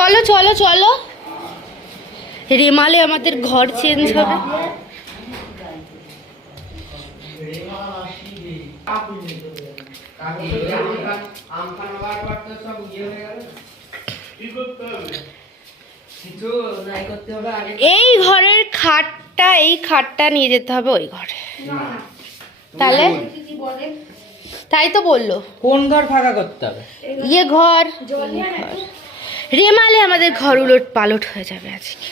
চলো চলো চলো, রেমালে আমাদের ঘর চেঞ্জ হবে। এই ঘরের খাটটা, এই খাটটা নিয়ে যেতে হবে ওই ঘরে। তাহলে তাই তো বললো, কোন ঘর ফাঁকা করতে হবে? ইয়ে ঘর, রেমালে আমাদের ঘর উলট পালট হয়ে যাবে আজকে।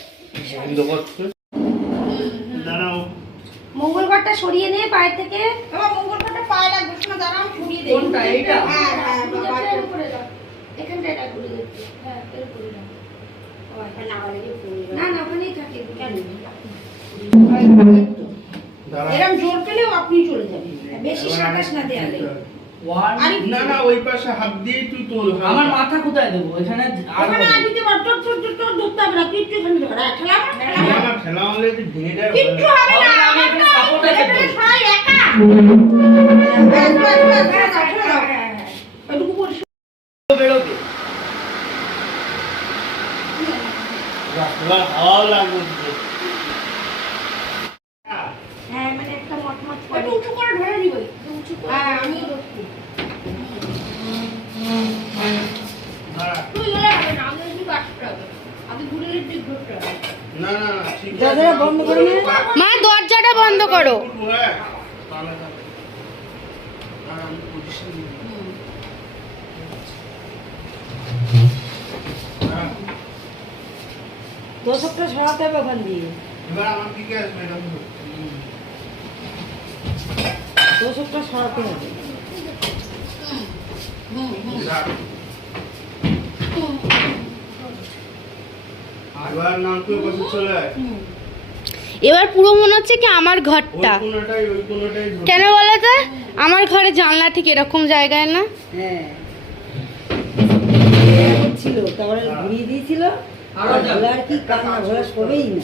মঙ্গল ঘরটা সরিয়ে নিয়ে পায়ের থেকে, বাবা মঙ্গল ঘরটা পায়ে লাগবে শোনা, দাঁড়াও সরিয়ে দেই। কোনটা? এইটা? হ্যাঁ হ্যাঁ বাবা এর উপরে দাও, এখানটা এটা ঘুরে দিতে। হ্যাঁ এর উপরে দাও। ও এখন না লাগে পুরো না না ওখানেই থাকে কেন এরকম জোর পেলেও আপনি চলে যাবেন, বেশি সাবাস না দেয়ালে। আরে না না ওই পাশে হাত দিয়ে তুই তোল। আমার মাথা কোথায় দেবো? এখানে ওখানে আদিতে বড় ছোট ছোট ছোট ধরতে হবে না, কিচ্ছু এখানে ধরা ঠেলা না ঠেলা হলে তুই ভেঙে যাবে। কিচ্ছু হবে না, আমি এখানে সাপোর্ট আছে তো। সবাই একা এটুকু পরিষ্কার বেরোবে। হাওয়া লাগবে। হ্যাঁ মানে একটা মটমট করে একটু উঁচু করে ধরে দিবি, উঁচু করে। হ্যাঁ আমি ধরছি। তুই গেলে হবে না, আমি যদি বাসতে হবে, আমি ঘুরে দিক ধরতে হবে। না না না ঠিক আছে। দাদা বন্ধ করে নে। মা দরজাটা বন্ধ করো। হ্যাঁ তাহলে আর আমি পজিশন নিই। হ্যাঁ দোষকটা সরাতে হবে ওখান দিয়ে, এবার আমার দিকে আসবে এরকম। দোষকটা সরাতে হবে। এবার না তুই বসে চলে আয়। এবার পুরো মনে হচ্ছে কি আমার ঘরটা, ওই কোনটাই ধর। কেন বলো তো, আমার ঘরে জানলা ঠিক এরকম জায়গায় না। হ্যাঁ ছিল তারপরে ঘুরিয়ে দিয়েছিল, আর ভোলার কি কান্না, ভোলা শোবেই না,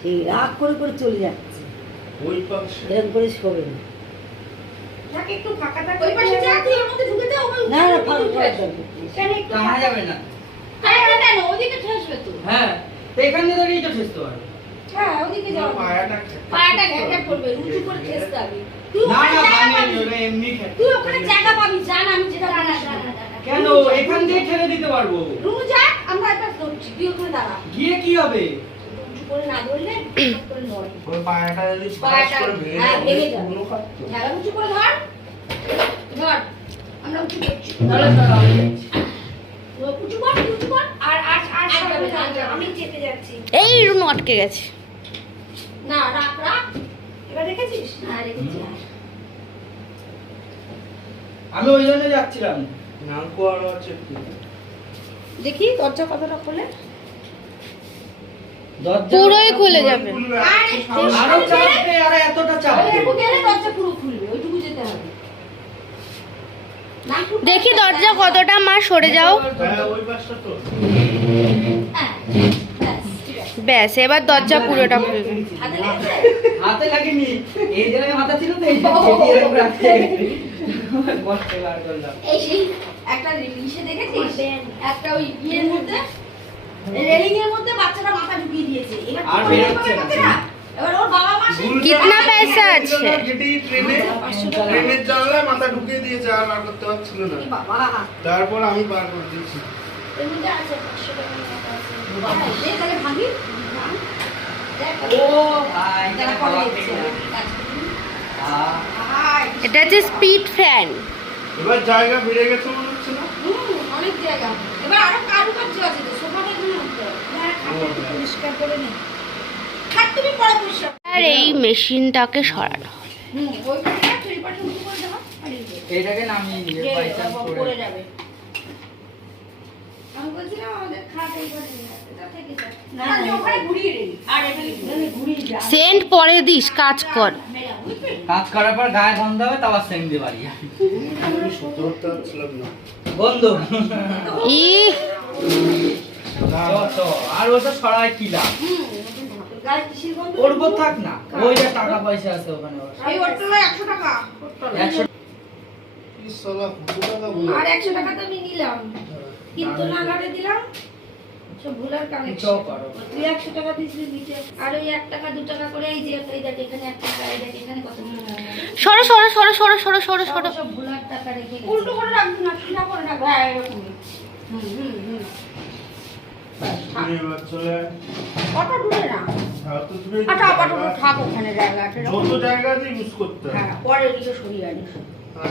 সেই রাগ করে করে চলে যাচ্ছে, ওই পাশে এরকম করে শোবে না। একটু ফাঁকা থাক, ওই পাশে যা, তুই ওর মধ্যে ঢুকে যা। না না ফাঁকা করে দাও, কেন একটু টানা যাবে না। আরে কেন ওদিকে ঠেসবে তো। হ্যাঁ তো এখান দিয়ে দাঁড়িয়ে তো ঠেসতে পারবে। হ্যাঁ ওদিকে যাও, পায়াটা পাটা ঘাটা করবে, উঁচু করে ঠেসতে হবে। তুই না ওখানে না জায়গা ভাঙেনি, পাবি, ওটা এমনি খেতে। তুই ওখানে জায়গা পাবি, জান আমি যেটা বলছি। কেন এখান দিয়ে ঠেলে দিতে পারবো? রুমু যা, আমরা একটা ধরছি, তুই ওখানে দাঁড়া। গিয়ে কি হবে? উঁচু করে না ধরলে ঠিক করে নড়ে। ওই পায়াটা যদি পায়াটা, করে ভেঙে হ্যাঁ, ভেঙে যাবে। কোনো খাচ্ছে। জায়গা উঁচু করে ধর, ধর, আমরা উঁচু করছি। তাহলে দাঁড়াও। উঁচু কর, উঁচু কর, আর আর আর যাবে না, আমি চেপে যাচ্ছি। এই রুম আটকে গেছে। না রাখ রাখ, এবার রেখেছিস? হ্যাঁ রেখেছি। আমি ওই জন্য যাচ্ছিলাম। নামকো আরো আছে একটু। দেখি দরজা কতটা খোলে। দরজা পুরোই খুলে যাবে। আরো চাপবে, আর এতটা চাপবে। ওইটুকু গেলে দরজা পুরো খুলবে, ওইটুকু যেতে হবে। না, খুব দেখি দরজা কতটা, মা সরে যাও। হ্যাঁ ওই পাশটা তো। হ্যাঁ, ব্যাস, ঠিক আছে। ব্যাস এবার দরজা পুরোটা খুলবে। হাতে লেগেছে? হাতে লাগেনি, এই জায়গায় মাথা ছিল তো, এই জায়গায় এরকম রাখতে বসতে বার করলাম। এই সেই একটা ইসে দেখেছিস? একটা ওই ইয়ের মধ্যে, রেলিং এর মধ্যে বাচ্চাটা মাথা ঢুকিয়ে দিয়েছে। এবার আর কি বেরোচ্ছে করবে না। বাচ্চাটা? এবার ওর বাবা মা সেই কিতনা পয়সা আছে? যেটি ট্রেনের জানলায় মাথা ঢুকিয়ে দিয়েছে, আর বার করতে পারছিল না। কি বাবা, তারপর আমি বার করে দিয়েছি। এর মধ্যে আছে 500 টাকা মতো আছে। বাবা, দে তাহলে ভাঙি। ভাঙ। দেখ, ও ভাই, যারা খাওয়া করে পেয়ে দিচ্ছে। গেল। আহ, এটা হচ্ছে স্পিড ফ্যান। এবার জায়গা বেড়ে গেছে মনে হচ্ছে না? অনেক জায়গা। এবার আরো কারুকার্য আছে তো, সোফাটা এখানে আনতে হবে। হ্যাঁ, খাটটা একটু পরিষ্কার করে নে। খাট তুমি পরে পরিষ্কার। আর এই মেশিনটাকে সরানো। ওই পাশে তুই পাশে উঠে করে দাও। আর এই যে। এটাকে নামিয়ে নিয়ে যে বাই চান্স বাবা করে পড়ে যাবে। আমি বলছিলাম আমাদের খাট এই পাশে আছে, এটা থেকে যাক। না, ওখানে ঘুরিয়ে দিই। আর এখানে ঘুরিয়ে যা। সেন্ট পরে দিস, কাজ কর। মেলা, বুঝলি? কাজ করার পর গায়ে গন্ধ হবে, তারপর সেম দিয়ে বাড়ি আমি সত্যি করতে পারছিলাম না। গন্ধ। ই তো আর ওটা সরাই কি লাভ? গায়ে কিসের গন্ধ? ওর উপর থাক না, ওই যে টাকা পয়সা আছে ওখানে বস। এই ওরটা 100 টাকা। 100 কি সালা কত টাকা বলে? আর 100 টাকা তো আমি নিলাম। কিন্তু না ঘরে দিলাম। সব ভুলার চো কালেকশন করো। তুই 100 টাকা দিছিস নিচে আর ওই 1 টাকা 2 টাকা করে এই যে এই দেখ এখানে 1 টাকা এই দেখ এখানে কতগুলো টাকা সরো সরো সরো সরো সরো সরো সরো সব ভুলার টাকা রেখে উল্টো করে রাখবি না সিধা করে রাখবি হ্যাঁ এরকমই তুমি এবার চলে আয়। কত দূরে না আর তো তুমি আচ্ছা আপাতত থাক ওখানে জায়গাটা যত জায়গাতে ইউজ করতে হয়। হ্যাঁ পরে এদিকে সরিয়ে আনিস আর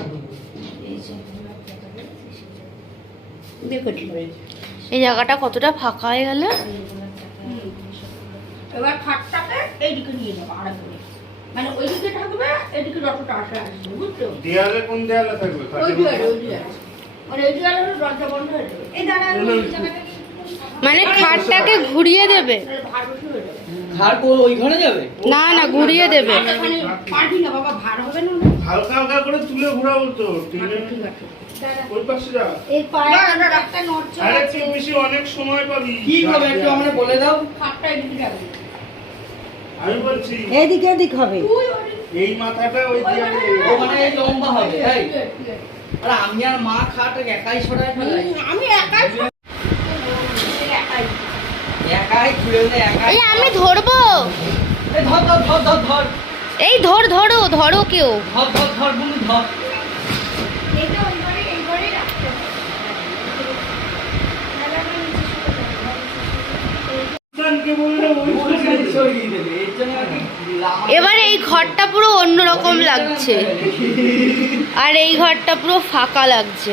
এই যে ভুলার টাকাটা দেখো ঠিক এই জায়গাটা কতটা ফাঁকা হয়ে গেল। এবার খাটটাকে এইদিকে নিয়ে যাবো আরেকবার মানে ওইদিকে থাকবে এদিকে যতটা আসে আসবে বুঝছো দেয়ালে কোন দেয়ালে থাকবে? ওই দেয়ালে মানে ওই দেয়ালে হলো দরজা বন্ধ হয়ে যাবে এই দাঁড়া মানে খাটটাকে ঘুরিয়ে দেবে। ভার বেশি হয়ে যাবে ঘর ওই ঘরে যাবে? না না ঘুরিয়ে দেবে। ওখানে পারবি না বাবা ভার হবে না হালকা হালকা করে তুলে ঘোরাবো তো। ঠিক আছে দাঁড়া ওই পাশে যা। এই পায়ে একটা নড়চড় আরে আছে তুই বেশি অনেক সময় পাবি। কি হবে একটু আমরা বলে দাও। খাটটা এদিকে যাবে আমি বলছি এদিকে এদিক হবে তুই এই মাথাটা ওই দেয়ালে। ও মানে এই লম্বা হবে তাই? আর আমি আর মা খাট একাই সরাই ফেলাই। আমি একাই একাই একাই ঘুরে একাই। এই আমি ধরবো। এই ধর ধর ধর ধর ধর এই ধরো ধরো কেউ। ধর ধর ধর বুনু ধর। এইটা ওই ঘরে রাখতে হবে সুলতানকে বললে ওই ওইখানে সরিয়ে দেবে। এর জন্য আর কি এবার এই ঘরটা পুরো অন্যরকম লাগছে আর এই ঘরটা পুরো ফাঁকা লাগছে।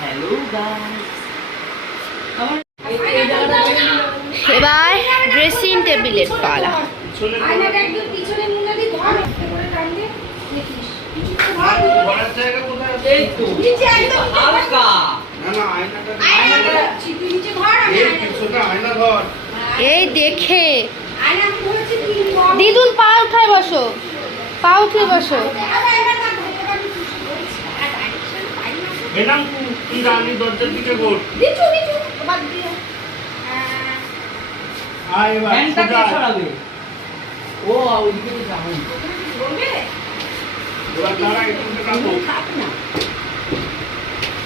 Hello guys. আমার এই জায়গাটা দেখে নিলাম। এবার ড্রেসিং টেবিলের পালা। পিছনে আয়নাটা একদম পিছনে মুন্না দিয়ে ধর একটা করে টান দে দেখিস ঘোরার জায়গা কোথায় আছে? এই তো নিচে একদম হালকা। না না আয়নাটা আয়নাটা চিপি নিচে ধর আমি এই আয়নাটা পিছনে আয়না ধর। এই দেখে আয়না আমি ধরেছি তুই ধর দিদুন পা উঠায় বসো, পা উঠিয়ে বসো। আরে আয়নাটা ধরতে পারবি তুই বলছিস আর ডাইরেকশন পাই না এনাম তুই রানী দরজার দিকে ঘোর। দিছু বাদ দিয়ে আয় এবার ফ্যানটা কে সোজা আয়। ছড়াবে? ও ওইদিকে তো যাবো। বলবে এবার দাঁড়া একটু রাখো। খাপ না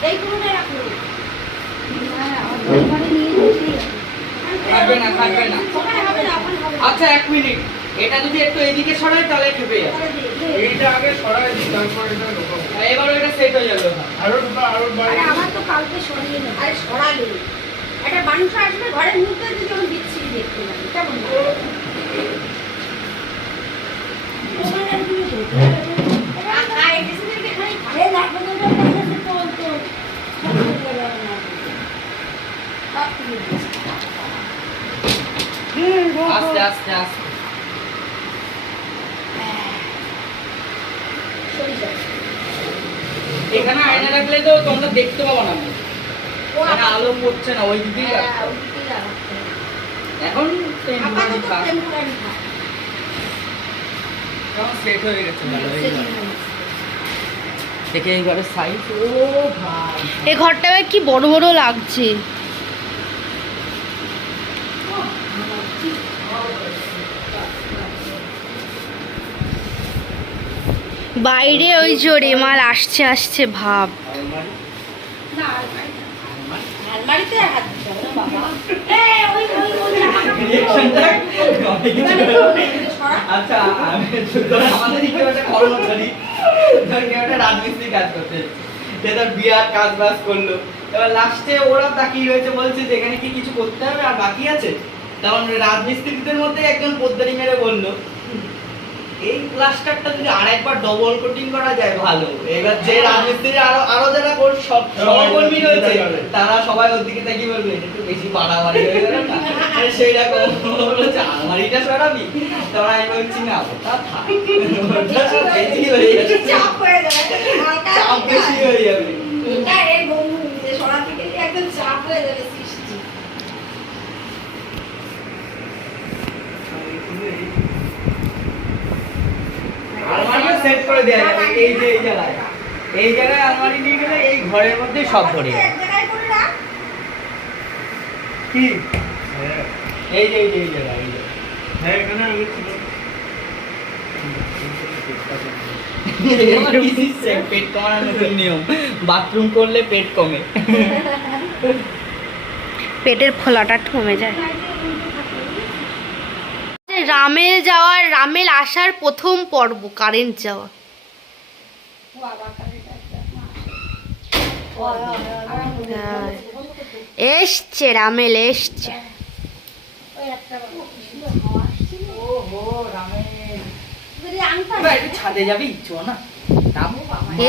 এই কোণে রাখো হ্যাঁ ওই ঘরে নিয়ে বসি খাবে না খাবে না। ওখানে হবে না ওখানে হবে না আচ্ছা 1 মিনিট, এটা যদি একটু এইদিকে সরাই তাহলে খেপে যাবে। এইটা আগে সরাই দিই তারপর এটা ঢোকাবো। এবার ওইটা সেট হয়ে যাবে। আরো ঢোকা আরো আরে বাইরে। আমার তো কালকে সরিয়ে নেই আরে সরালে একটা মানুষ আসবে ঘরের মধ্যে যদি আমি বিচ্ছিরি দেখতে পারি কেমন আস্তে আস্তে আস্তে। এখানে আয়না রাখলে তো তোমরা দেখতে পাবো না। এখানে আলো পড়ছে না ওই দিকেই রাখতে হবে। এখন temporary থাক। এখন সেট হয়ে গেছে ভালো হয়ে গেছে। দেখে এই ঘরের সাইজ ও ভাই। এই ঘরটা আবার কি বড় বড় লাগছে। বাইরে ওই যে রেমাল আসছে ভাব। আলমারিতে হাত দিতে হবে না বাবা ওই রিঅ্যাকশনটা সরা আচ্ছা আমি আমাদের দিকে একটা কর্মচারী ধর কেউ একটা রাজমিস্ত্রি কাজ করতে যে তার বিয়ার কাজ বাজ করলো, এবার লাস্টে ওরা তাকিয়ে রয়েছে বলছে যে এখানে কি কিছু করতে হবে আর বাকি আছে। তখন রাজমিস্ত্রিদের মধ্যে একজন পোদ্দারি মেরে বলল এই প্লাস্টারটা যদি আরেকবার ডবল কোটিং করা যায় ভালো। এবার যে রাজমিস্ত্রি আরো যারা সহকর্মী রয়েছে তারা সবাই ওর দিকে তাকিয়ে বলবে এটা একটু বেশি বাড়াবাড়ি হয়ে গেল না। সেই রকম বলছে আলমারিটা সরাবি, তখন আমি বলছি না ওটা থাক, ওটা বেশি হয়ে যাচ্ছে, চাপ হয়ে যাবে হালকা চাপ বেশি হয়ে যাবে। এটা এই বন্ধু সরাতে গেলে একদম চাপ হয়ে যাবে সৃষ্টি আলমারিও সেট করে দেয়া যাবে এই যে এই জায়গায় আলমারি নিয়ে গেলে এই ঘরের মধ্যে সব ধরে যাবে। এক জায়গায় করে রাখ কি হ্যাঁ এই যে এই জায়গায় এই জায়গায় হ্যাঁ এখানে আগে ছিল। আমার কি system? পেট কমানোর নতুন নিয়ম, বাথরুম করলে পেট কমে। পেটের ফোলাটা কমে যায়। রামেল আসার প্রথম পর্ব কারেন্ট যাওয়া। হ্যাঁ, এসছে রামেল এসছে। এবার একটু ছাদে যাবি চ না,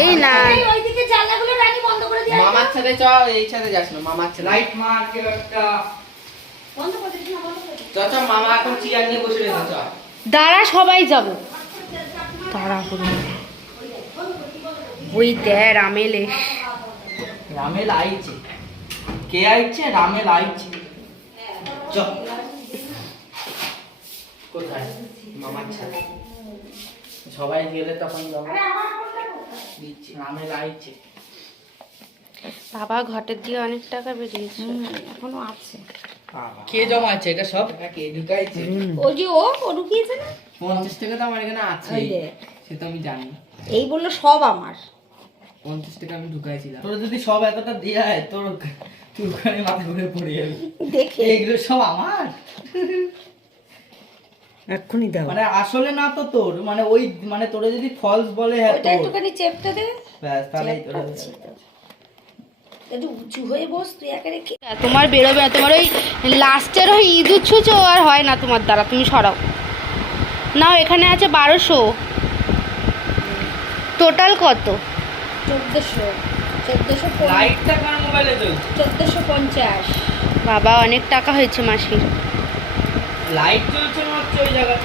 এই না ওইদিকে জানলাগুলো রানী বন্ধ করে দিয়ে মামার ছাদে চ, এই ছাদে যাস না, মামার ছাদে লাইট মার কেউ একটা। বন্ধ করে দিস না, বন্ধ করে দিস। চ চ, মামা এখন চেয়ার নিয়ে বসে রয়েছে, চ। দাঁড়া সবাই যাব। তারা ওই দে রামেল রামেল আইছে, কে আইছে? রামেল আইছে। চ কোথায়? মামার ছাদে। সবাই গেলে তখন যাবো। দিচ্ছি, রামেল আইছে। বাবা ঘটের দিয়ে অনেক টাকা বেরিয়েছে। এখনো আছে। কে জমাচ্ছে এটা সব? কে ঢুকাইছে? ওই যে ও ঢুকিয়েছে না? 50 টাকা তো আমার এখানে আছে, ওই যে। সে তো আমি জানি। এই বললো সব আমার। 50 টাকা আমি ঢুকাইছিলাম। তোর যদি সব এতটা দেয়, তোর তুই ওখানে মাথা ঘুরে পড়ে যাবি। দেখে এগুলো সব আমার। এক্ষুনি দাও। মানে আসলে না তো তোর, মানে ওই মানে তোরে যদি ফলস বলে হ্যাঁ ওটা তোর, একটুখানি চেপটা দে। ব্যাস তাহলেই তোর। একটু উঁচু হয়ে বস তুই একারে কি। তোমার বেরোবে না, তোমার ওই লাস্টের ওই ইঁদুর ছুঁচো আর হয় না তোমার দ্বারা, তুমি সরাও। নাও এখানে আছে 1200। টোটাল কত? 1450। লাইটটা কার মোবাইলে জ্বলছে? 1450। বাবা অনেক টাকা হয়েছে মাসির। লাইট জ্বলছে না হচ্ছে ওই জায়গায়।